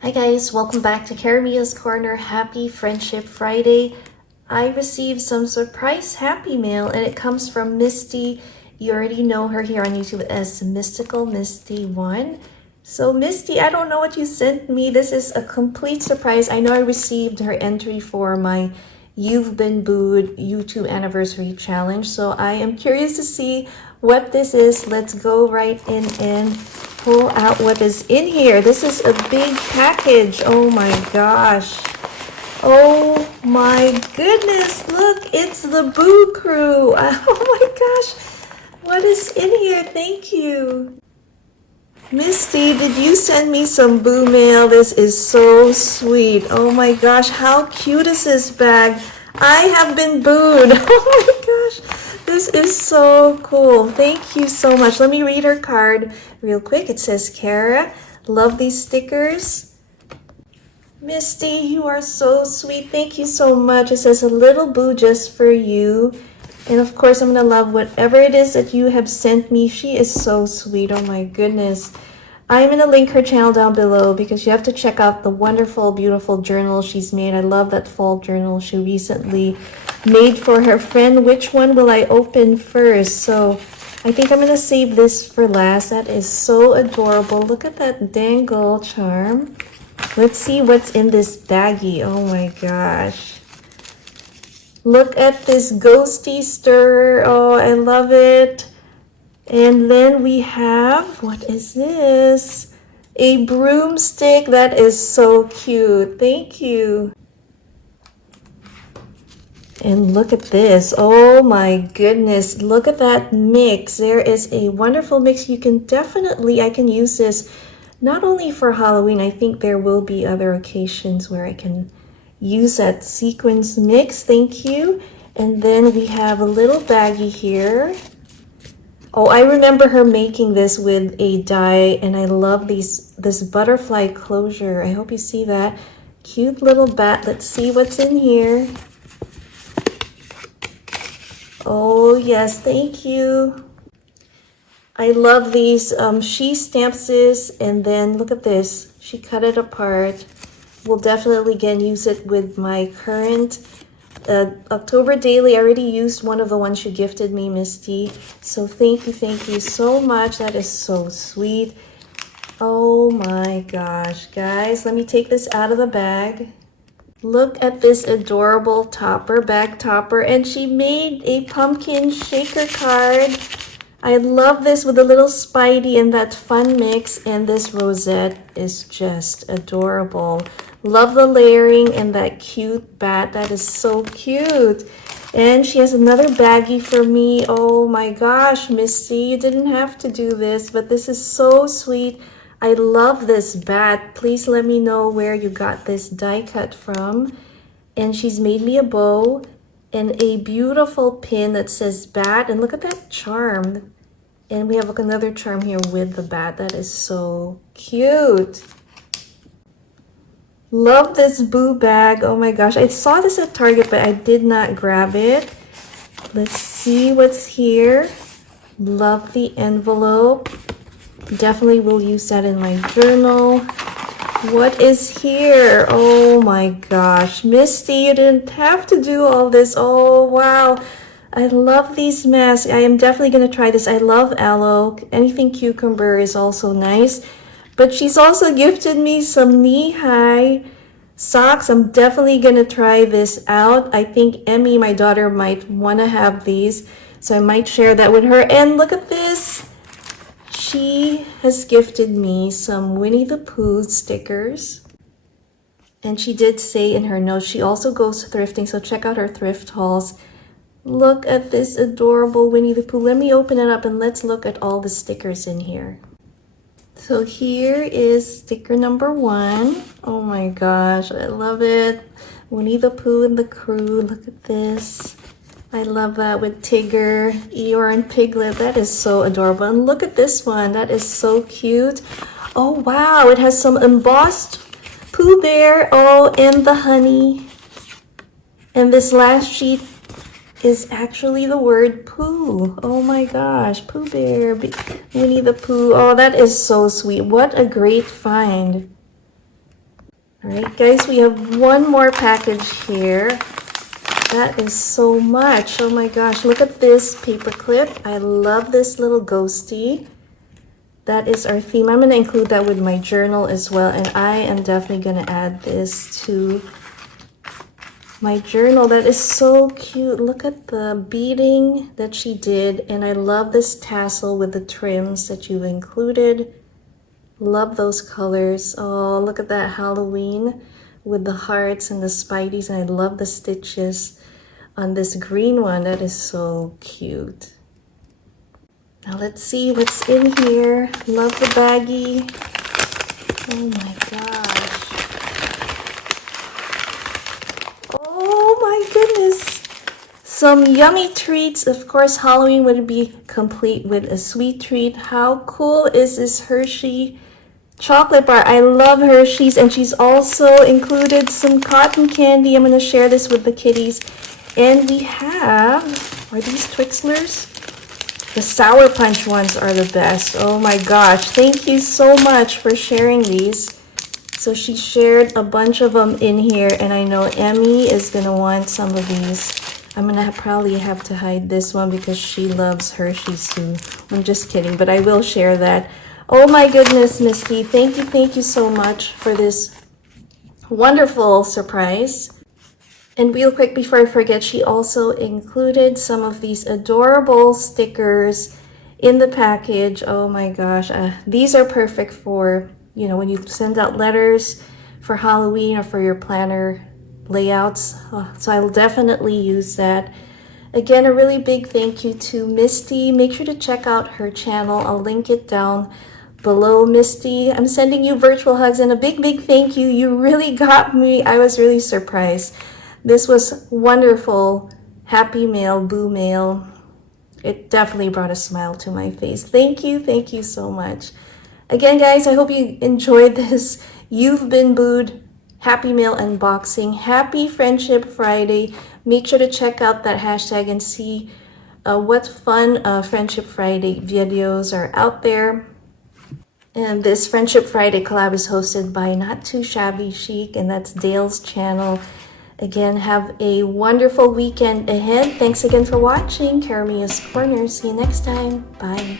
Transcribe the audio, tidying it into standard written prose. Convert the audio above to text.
Hi guys, welcome back to Caramia's Corner. Happy Friendship Friday. I received some surprise happy mail and it comes from Misty. You already know her here on YouTube as Mystical Misty 1. So Misty, I don't know what you sent me. This is a complete surprise. I know I received her entry for my You've Been Booed YouTube Anniversary Challenge. So I am curious to see what this is. Let's go right in and pull out what is in here. This is a big package. Oh my gosh. Oh my goodness. Look, it's the Boo Crew. Oh my gosh. What is in here? Thank you. Misty, did you send me some Boo mail? This is so sweet. Oh my gosh, how cute is this bag? I have been booed. Oh my gosh, this is so cool. Thank you so much. Let me read her card real quick. It says, Kara, love these stickers. Misty, you are so sweet. Thank you so much. It says, a little boo just for you. And of course, I'm going to love whatever it is that you have sent me. She is so sweet. Oh my goodness. I'm going to link her channel down below because you have to check out the wonderful, beautiful journal she's made. I love that fall journal she recently made for her friend. Which one will I open first? So I think I'm going to save this for last. That is so adorable. Look at that dangle charm. Let's see what's in this baggie. Oh my gosh. Look at this ghosty stir. Oh, I love it. And then we have, what is this? A broomstick. That is so cute. Thank you. And look at this. Oh my goodness. Look at that mix. There is a wonderful mix. You can definitely, I can use this not only for Halloween. I think there will be other occasions where I can use that sequins mix. Thank you. And then we have a little baggie here. Oh, I remember her making this with a die, and I love this butterfly closure. I hope you see that. Cute little bat. Let's see what's in here. Oh yes, thank you. I love these. She stamps this, and then look at this. She cut it apart. We'll definitely again use it with my current October daily. I already used one of the ones you gifted me, Misty. So thank you so much. That is so sweet. Oh my gosh, guys. Let me take this out of the bag. Look at this adorable topper, bag topper. And she made a pumpkin shaker card. I love this with a little Spidey and that fun mix, and this rosette is just adorable. Love the layering and that cute bat. That is so cute. And she has another baggie for me. Oh my gosh, Misty, you didn't have to do this, but this is so sweet. I love this bat. Please let me know where you got this die cut from. And she's made me a bow and a beautiful pin that says bat. And look at that charm. And we have another charm here with the bat. That is so cute. Love this Boo bag. Oh my gosh. I saw this at Target, but I did not grab it. Let's see what's here. Love the envelope. Definitely will use that in my journal. What is here? Oh my gosh. Misty, you didn't have to do all this. Oh, wow. I love these masks. I am definitely going to try this. I love aloe. Anything cucumber is also nice. But she's also gifted me some knee-high socks. I'm definitely going to try this out. I think Emmy, my daughter, might want to have these. So I might share that with her. And look at this. She has gifted me some Winnie the Pooh stickers. And she did say in her notes she also goes thrifting. So check out her thrift hauls. Look at this adorable Winnie the Pooh. Let me open it up and let's look at all the stickers in here. So here is sticker number 1. Oh my gosh, I love it. Winnie the Pooh and the crew. Look at this. I love that with Tigger, Eeyore, and Piglet. That is so adorable. And look at this one. That is so cute. Oh wow, it has some embossed Pooh Bear. Oh, and the honey. And this last sheet is actually the word Pooh. Oh my gosh, Pooh Bear, Winnie the Pooh. Oh, that is so sweet. What a great find. All right, guys, we have one more package here. That is so much. Oh my gosh, look at this paper clip. I love this little ghosty. That is our theme. I'm going to include that with my journal as well, and I am definitely going to add this to my journal. That is so cute. Look at the beading that she did, and I love this tassel with the trims that you included. Love those colors. Oh, look at that Halloween with the hearts and the spideys, and I love the stitches on this green one. That is so cute. Now let's see what's in here. Love the baggie. Oh my gosh. Oh my goodness. Some yummy treats. Of course, Halloween would be complete with a sweet treat. How cool is this Hershey chocolate bar? I love Hershey's, and she's also included some cotton candy. I'm going to share this with the kitties. And we have, are these Twixlers? The Sour Punch ones are the best. Oh my gosh. Thank you so much for sharing these. So she shared a bunch of them in here, and I know Emmy is going to want some of these. I'm going to probably have to hide this one because she loves Hershey's too. I'm just kidding, but I will share that. Oh my goodness, Misty. Thank you so much for this wonderful surprise. And real quick before I forget, she also included some of these adorable stickers in the package. Oh my gosh, these are perfect for, you know, when you send out letters for Halloween or for your planner layouts. So I'll definitely use that. Again, a really big thank you to Misty. Make sure to check out her channel. I'll link it down below. Misty, I'm sending you virtual hugs and a big thank you. You really got me. I was really surprised. This was wonderful. Happy mail, Boo mail. It definitely brought a smile to my face. Thank you so much. Again, guys, I hope you enjoyed this You've Been Booed Happy Mail unboxing. Happy Friendship Friday. Make sure to check out that hashtag and see what fun Friendship Friday videos are out there. And this Friendship Friday collab is hosted by Not Too Shabby Chic, and that's Dale's channel. Again, have a wonderful weekend ahead. Thanks again for watching Carmia's Corner. See you next time. Bye.